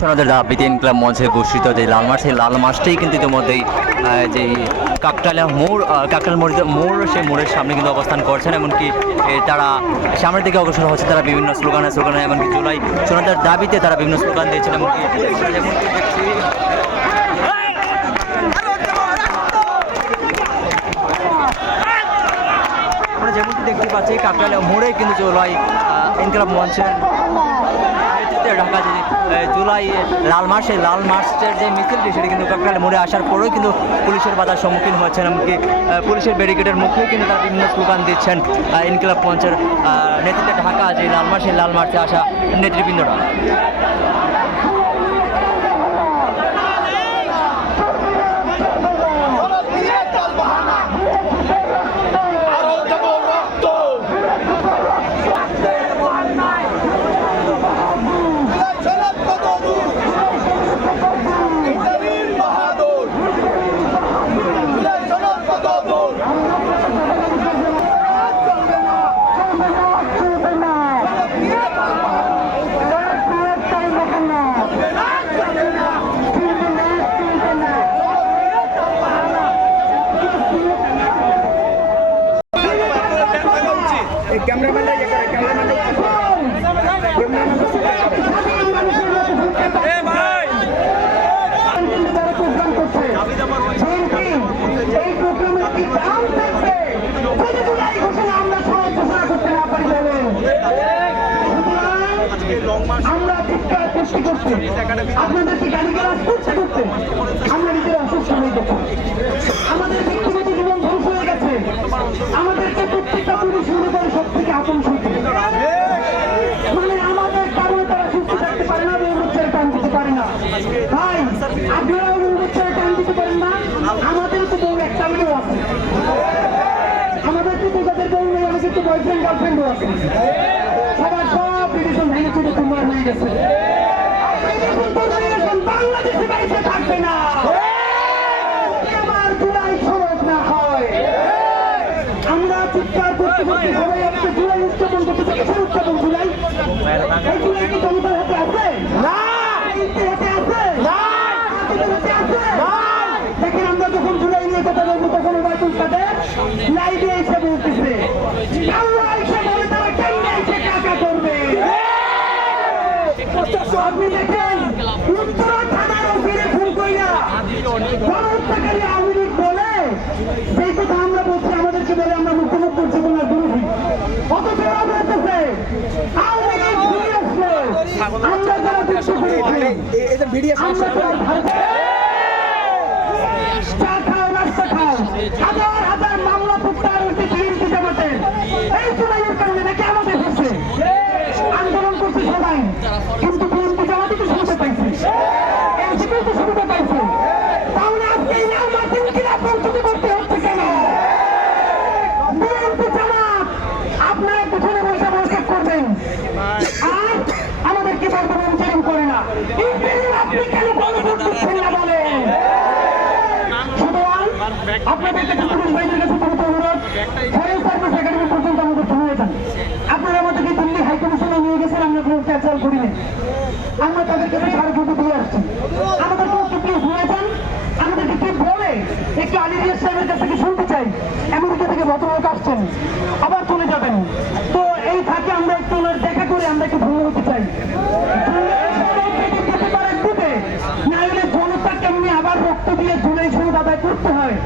সোনাদের দাবিতে ইনকলাব মঞ্চে ঘোষিত যে লাল মাস সেই লাল মাসটাই কিন্তু ইতিমধ্যেই যে কাকটালা মোড় কাকটাল মোড় মোড়, সেই মোড়ের সামনে কিন্তু অবস্থান করছেন। এমনকি তারা সামনের দিকে অগ্রসর হচ্ছে, তারা বিভিন্ন স্লোগানে স্লোগানে, এমনকি জুলাই সোনাদের দাবিতে তারা বিভিন্ন স্লোগান দিয়েছেন। এমনকি যেমনটি দেখতে পাচ্ছি কাকরাইল মোড়ে কিন্তু জুলাই ইনকলাব মঞ্চের নেতৃত্বে ঢাকা যে জুলাই লাল সেই লাল মার্চের যে মিছিলটি, সেটি কিন্তু কাকরাইল মোড়ে আসার পরেও কিন্তু পুলিশের বাধার সম্মুখীন হয়েছেন, এমনকি পুলিশের ব্যারিকেডের মুখেও কিন্তু তারা বিভিন্ন স্লোগান দিচ্ছেন ইনকিলাব পঞ্চের নেতৃত্বে ঢাকা যে লাল সেই লাল মার্চে আসা নেতৃবৃন্দরা আরও দেব রক্ত ইন্টারিম বাহাদুর জনাব বাহাদুর এই প্রোগ্রামের কি দাম থাকবে যদি জুলাই ঘোষণা আমরা সবাই ঘোষণা করতে না পারি বলেন আমরা চিৎকার সৃষ্টি করছি। আপনাদেরকে গালি গালাজ করতে করতে? আমরা নিজেরা অসুস্থ হয়ে গেছি আমাদের ব্যক্তিগত জীবন ধ্বংস হয়ে গেছে আমাদেরকে প্রত্যেকটা পুলিশ মনে করে সব থেকে আতঙ্ক হইতে মানে আমাদের কারণে তারা সুস্থ থাকতে পারে না বউ ছেড়ে টান দিতে পারে না ভাই আপনারাও বউ ছেড়ে টান দিতে পারেন না আমাদের তো বউ একটা মেয়েও আছে আমাদের তো যাদের বউ নেই আমাদের তো বয়ফ্রেন্ড গার্লফ্রেন্ডও আছে সবার সব রিলেশন ভেঙে চুটে তোমার হয়ে গেছে। আমার চিৎকার করতে করতে সবাই একটা জুলাই উদযাপন যারা আপনি কেন গণভোট না বলেন আপনাদের কাছে পুলিশ বাহিনীর কাছে দ্রুত অনুরোধ ফরেন সার্ভিস একাডেমি পর্যন্ত আমাদের সময় যান আপনারা আমাদেরকে দিল্লি হাই কমিশনে নিয়ে গেছেন আমরা কোনো ক্যান্সেল করিনি আমরা তাদের কাছে সাড়ে দুটো দিয়ে আসছি আমাদের কোনো প্লিজ নিয়ে যান আমাদেরকে কি বলে একটু আলিরিয়া সাহেবের কাছ থেকে শুনতে চাই আমেরিকা থেকে ভদ্রলোক আসছেন আবার চলে যাবেন তো এই থাকে আমরা একটু ওনার দেখা করে আমরা একটু ভুল হতে চাই। করতে হয়।